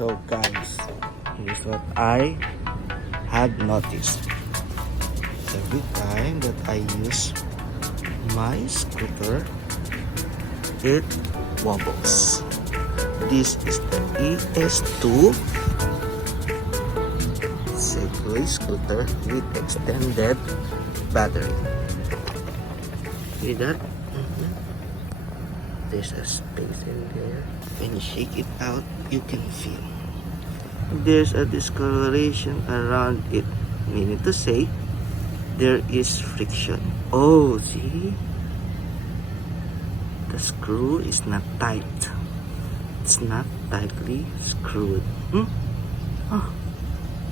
So guys, here's what I had noticed. Every time that I use my scooter, it wobbles. This is the ES2 Segway scooter with extended battery. See that? There's a space in there. When you shake it out, you can feel there's a discoloration around it, meaning to say there is friction. Oh, see? The screw is not tight. It's not tightly screwed.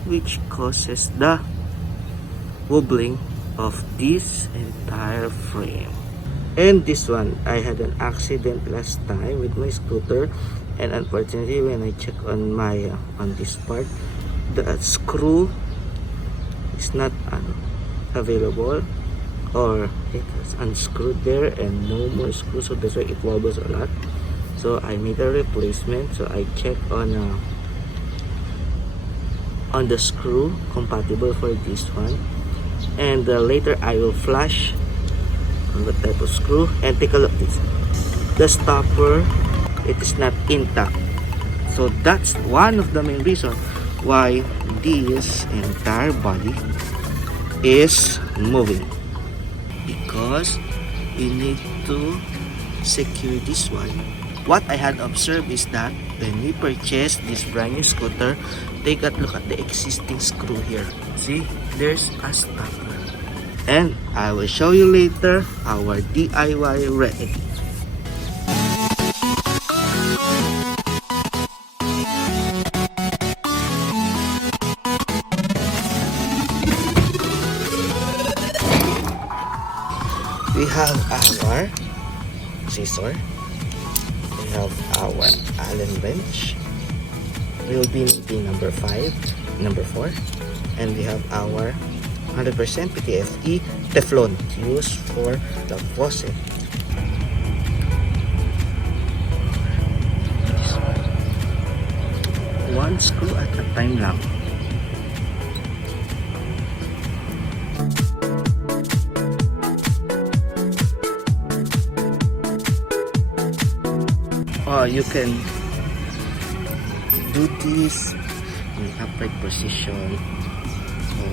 Which causes the wobbling of this entire frame. And this one, I had an accident last time with my scooter, and unfortunately when I check on my on this part, the screw is not available, or it is unscrewed there and no more screw, so that's why it wobbles a lot. So I made a replacement. So I checked on the screw compatible for this one, and later I will flash on what type of screw. And take a look, this the stopper, it is not intact. So that's one of the main reasons why this entire body is moving, because we need to secure this one. What I had observed is that when we purchase this brand new scooter, take a look at the existing screw here. See, there's a stopper. And I will show you later our DIY ready. We have our scissor. We have our Allen wrench. We'll be needing number 4, and we have our 100% PTFE Teflon used for the faucet. One screw at a time lang. You can do this in upright position,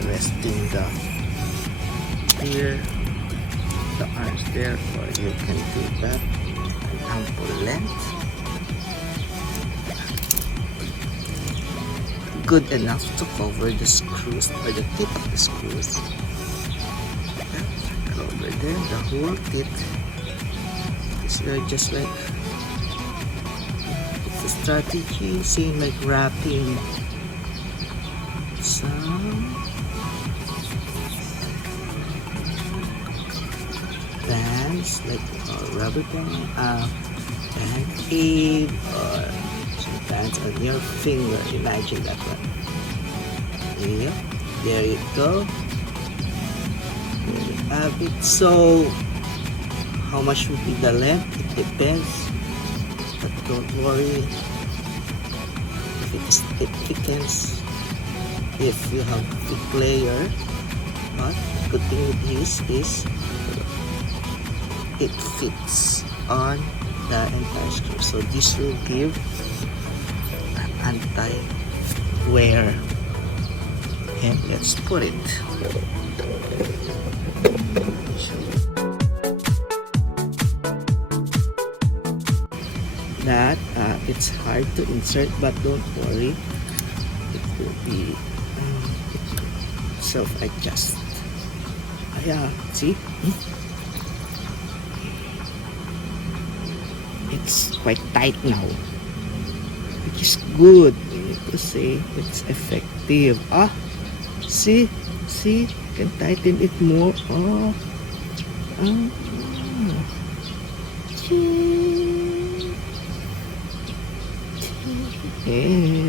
resting the arms there, or you can do that an ample length. Good enough to cover the screws, or the tip of the screws. Cover them, the whole tip. It's just like strategy, same like wrapping some bands, like rubber band, band-aid, or some bands on your finger. Imagine that one. Yep, there you go. There you have it. So how much would be the length? It depends. But don't worry if it thickens, if you have a thick layer. But the good thing with this is it fits on the entire screw. So this will give an anti-wear. And let's put it. That it's hard to insert, but don't worry, it will be self-adjust. Yeah, see, it's quite tight now, which is good. We need to say it's effective. See, you can tighten it more.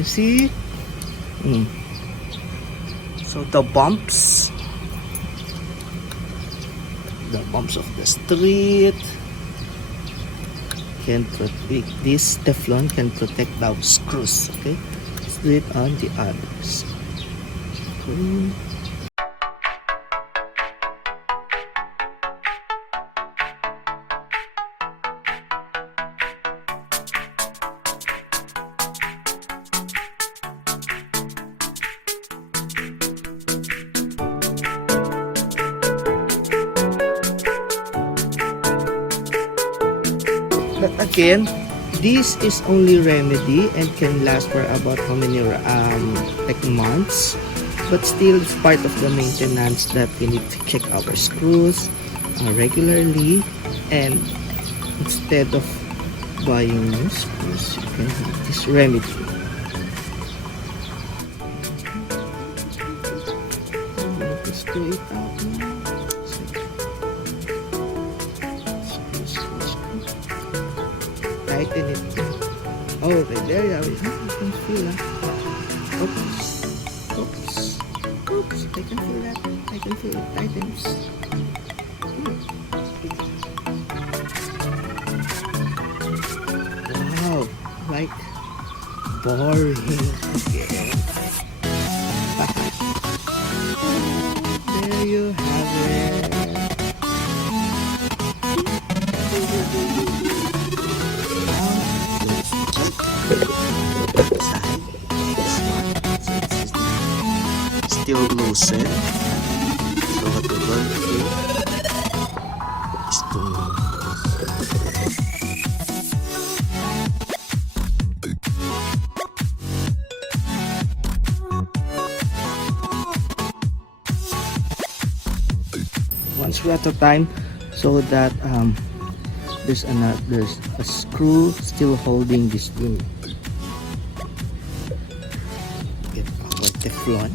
See? So the bumps of the street can protect, this Teflon can protect those screws, okay? let's do it on the others. Cool. But again, this is only remedy and can last for about how many like months. But still, it's part of the maintenance that we need to check our screws regularly. And instead of buying new screws, you can have this remedy. Let's screw it out now. Tighten it. Oh, there you are. You can feel that. Oops. Oops. Oops. I can feel that. I can feel it tightens. Wow. Like boring again. There you have it. Still loosen. So what we're going to do is to one screw at a time, so that there's a screw still holding this glue. Get our Teflon.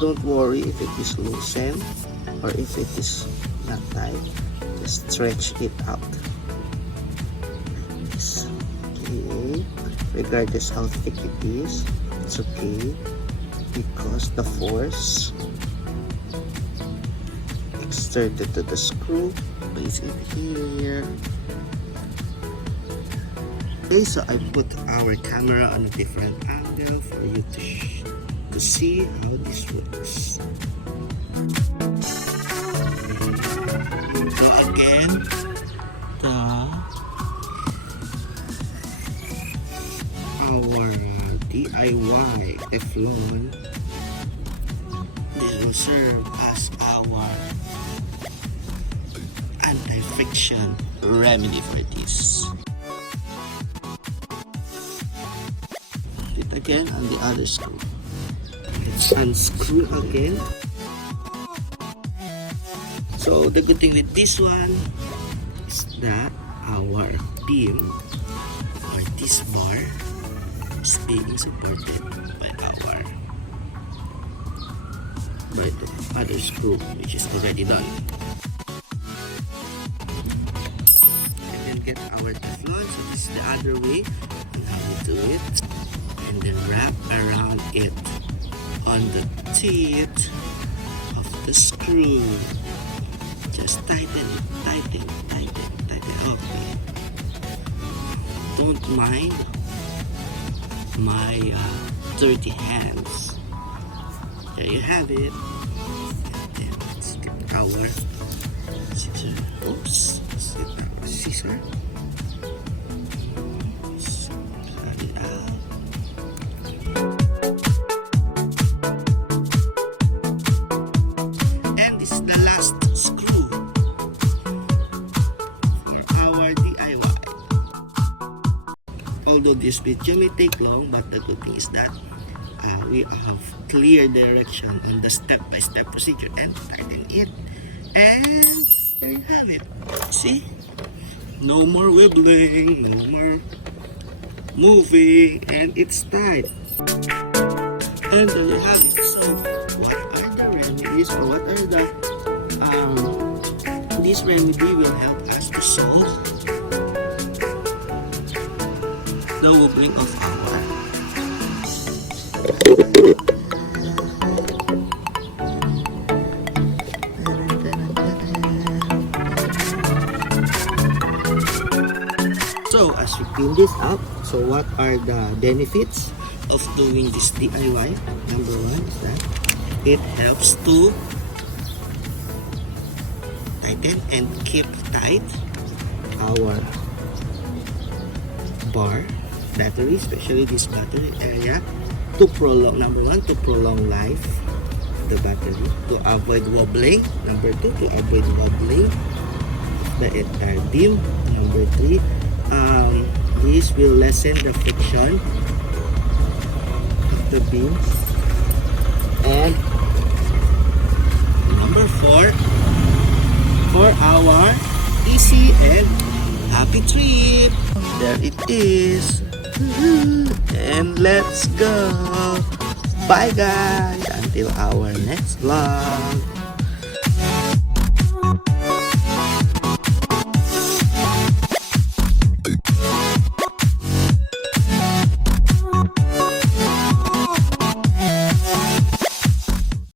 Don't worry if it is loosened or if it is not tight. Just stretch it out. Okay. Regardless how thick it is, it's okay because the force exerted to the screw is in here. Okay, so I put our camera on a different angle for you to see how this works. So again, our DIY Teflon, this will serve as our anti-friction remedy for this. It again on the other screw. Let's unscrew again. So the good thing with this one is that our beam or this bar is being supported by the other screw, which is already done. And then get our Teflon. So this is the other way on how we do it, and then wrap around it on the teeth of the screw. Just tighten it, tighten. Okay. Don't mind my dirty hands. There you have it. And then let's get our scissor. Oops. Let's get our scissor. Cut it out. And this is the last screw for our DIY. Although this video may take long, but the good thing is that we have clear direction on the step-by-step procedure and tighten it. And there you have it. See? No more wobbling, no more moving, and it's tight. And there you have it. So, what are the remedies, or what are the this remedy will help us to solve the wobbling of our So as we clean this up, so what are the benefits of doing this DIY? Number one is that it helps to tighten and keep tight our bar battery, especially this battery area, to prolong, number one, to prolong life of the battery, to avoid wobbling, number two, to avoid wobbling the entire beam, number three, this will lessen the friction of the beams, and number four, for our easy and happy trip. There it is. And let's go. Bye guys. Until our next vlog.